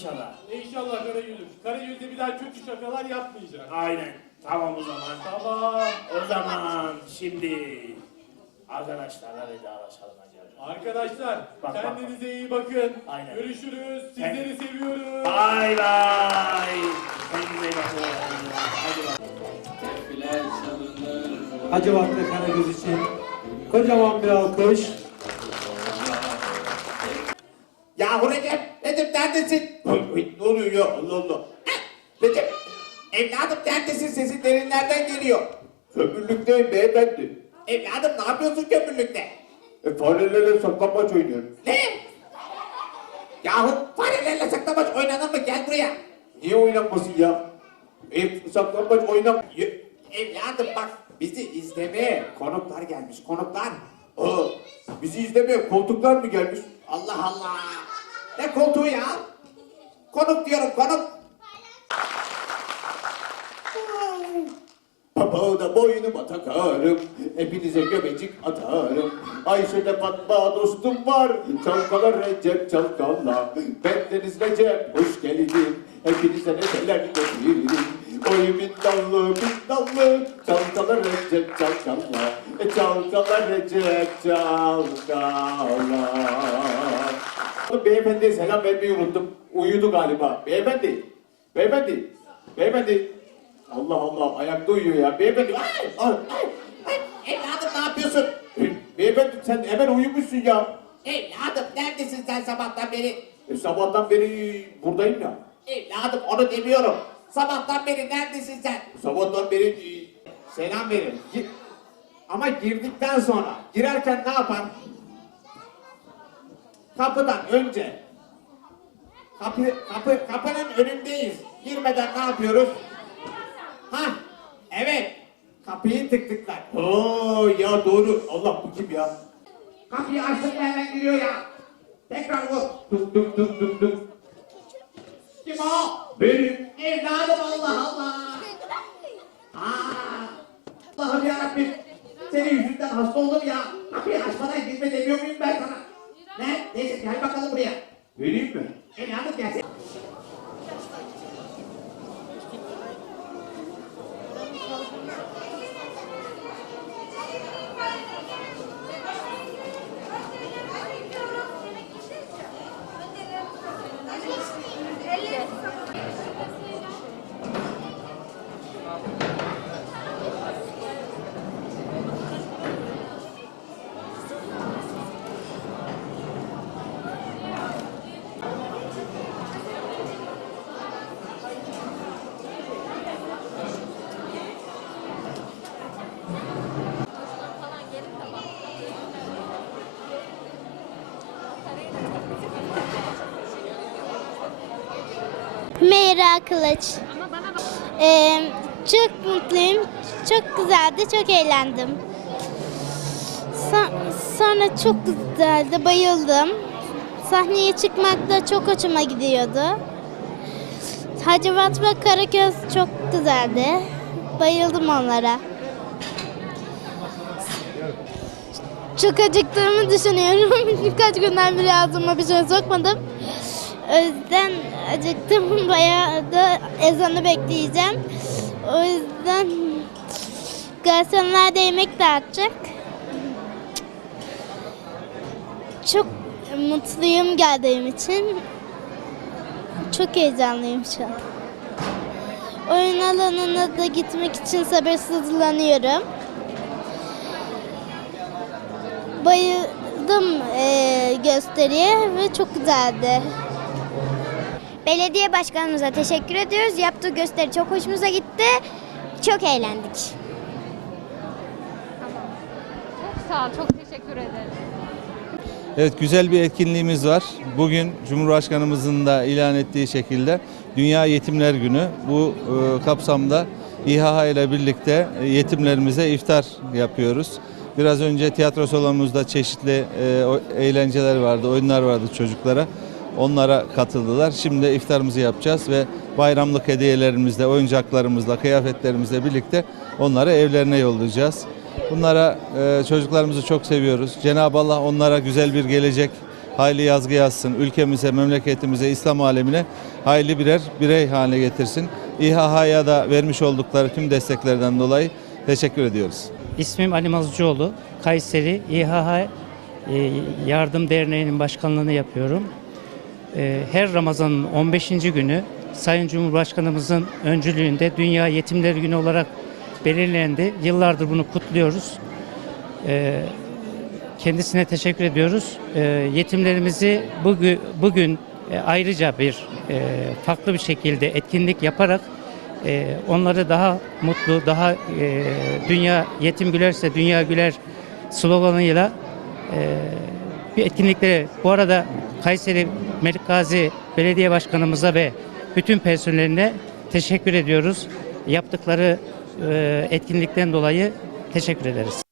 İnşallah. İnşallah Karagül. Karagül'de bir daha kötü şakalar yapmayacak. Aynen. Tamam o zaman. Tamam. O zaman şimdi arkadaşlarla vedalaşalım acaba. Arkadaşlar Bak, bak, kendinize iyi bakın. Aynen. Görüşürüz. Sizleri seviyoruz. Bay bay. Kendinize iyi bakın. Hadi bakalım. Hacivat ve Karagöz için kocaman bir alkış. Yahu Recep neredesin? Oy, oy, ne oluyor ya Allah Allah. Recep, evladım neredesin sesin derinlerden geliyor. Kömürlükteyim beyefendi. Evladım ne yapıyorsun kömürlükte? E farelerle saklambaç oynuyorum. Ne? Yahu farelerle saklambaç oynanır mı? Gel buraya. Niye oynanmasın ya? Ev saklambaç oynam... Y- Evladım bak bizi izlemeye konuklar gelmiş konuklar. Aa, bizi izlemeye koltuklar mı gelmiş? Allah Allah. Ne koltuğu ya? Konuk diyorum konuk. Papağana boynuma takarım, hepinize göbecik atarım. Ayşe'de Fatma dostum var, çalkala Recep çalkala. Bendeniz Recep, hoş geldin, hepinize neşeler getiririm. Oy bindallı bindallı, çalkala Recep çalkala. E çalkala Recep çalkala. Beyefendiye selam vermeyi unuttum. Uyudu galiba. Beyefendi, beyefendi, beyefendi. Allah Allah ayakta uyuyor ya. Beyefendi ay, ay, ay, ay. Evladım ne yapıyorsun? Beyefendi sen hemen uyumuşsun ya. Evladım neredesin sen sabahtan beri? E, sabahtan beri buradayım ya. Evladım onu demiyorum. Sabahtan beri neredesin sen? Sabahtan beri e, selam verin. Ama girdikten sonra girerken ne yapar? Kapıdan önce Kapı, kapı, kapının önündeyiz. Girmeden ne yapıyoruz? Ha, evet. Kapıyı tık tıklar. Oo ya doğru. Allah bu kim ya? Kapıyı açtık hemen giriyor ya. Tekrar vur. Tık tık tık tık tık. Kim o? Benim. Evladım Allah Allah. Aa, Allah'ım yarabbim. Senin yüzünden hasta oldum ya. Kapıyı açmadan girme demiyor muyum ben sana? Ne? Neyse gel bakalım buraya. Vereyim mi? Evladım gelsin. Meyra Kılıç. Ee, çok mutluyum. Çok güzeldi. Çok eğlendim. Sonra çok güzeldi. Bayıldım. Sahneye çıkmak da çok hoşuma gidiyordu. Hacivat ve Karaköz çok güzeldi. Bayıldım onlara. Çok acıktığımı düşünüyorum. Birkaç günden beri ağzıma bir şey sokmadım. O yüzden acıktım. Bayağı da ezanı bekleyeceğim. O yüzden garsonlar da yemek dağıtacak. Çok mutluyum geldiğim için. Çok heyecanlıyım şu an. Oyun alanına da gitmek için sabırsızlanıyorum. Bayıldım eee, gösteriye ve çok güzeldi. Belediye başkanımıza teşekkür ediyoruz. Yaptığı gösteri çok hoşumuza gitti. Çok eğlendik. Çok sağ ol, çok teşekkür ederim. Evet güzel bir etkinliğimiz var. Bugün Cumhurbaşkanımızın da ilan ettiği şekilde Dünya Yetimler Günü. Bu e, kapsamda İHA ile birlikte yetimlerimize iftar yapıyoruz. Biraz önce tiyatro salonumuzda çeşitli e, o- eğlenceler vardı, oyunlar vardı çocuklara. Onlara katıldılar. Şimdi iftarımızı yapacağız ve bayramlık hediyelerimizle, oyuncaklarımızla, kıyafetlerimizle birlikte onları evlerine yollayacağız. Bunlara e, çocuklarımızı çok seviyoruz. Cenab-ı Allah onlara güzel bir gelecek hayırlı yazgı yazsın. Ülkemize, memleketimize, İslam alemine hayırlı birer birey haline getirsin. İHH'ya da vermiş oldukları tüm desteklerden dolayı teşekkür ediyoruz. İsmim Ali Mazcıoğlu. Kayseri İHH e, Yardım Derneği'nin başkanlığını yapıyorum. E, Her Ramazan'ın 15. günü Sayın Cumhurbaşkanımızın öncülüğünde Dünya Yetimler Günü olarak belirlendi. Yıllardır bunu kutluyoruz. E, Kendisine teşekkür ediyoruz. E, Yetimlerimizi bugün, bugün e, ayrıca bir e, farklı bir şekilde etkinlik yaparak e, onları daha mutlu, daha dünya yetim gülerse dünya güler sloganıyla bir etkinlikleri. Bu arada Kayseri Melik Gazi Belediye Başkanımıza ve bütün personeline teşekkür ediyoruz. Yaptıkları e, etkinlikten dolayı teşekkür ederiz.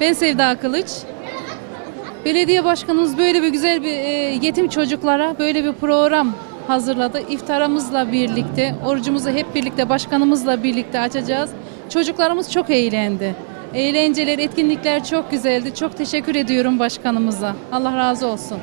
Ben Sevda Kılıç. Belediye başkanımız böyle bir güzel bir e, yetim çocuklara böyle bir program hazırladı. İftarımızla birlikte, orucumuzu hep birlikte başkanımızla birlikte açacağız. Çocuklarımız çok eğlendi. Eğlenceler, etkinlikler çok güzeldi. Çok teşekkür ediyorum başkanımıza. Allah razı olsun.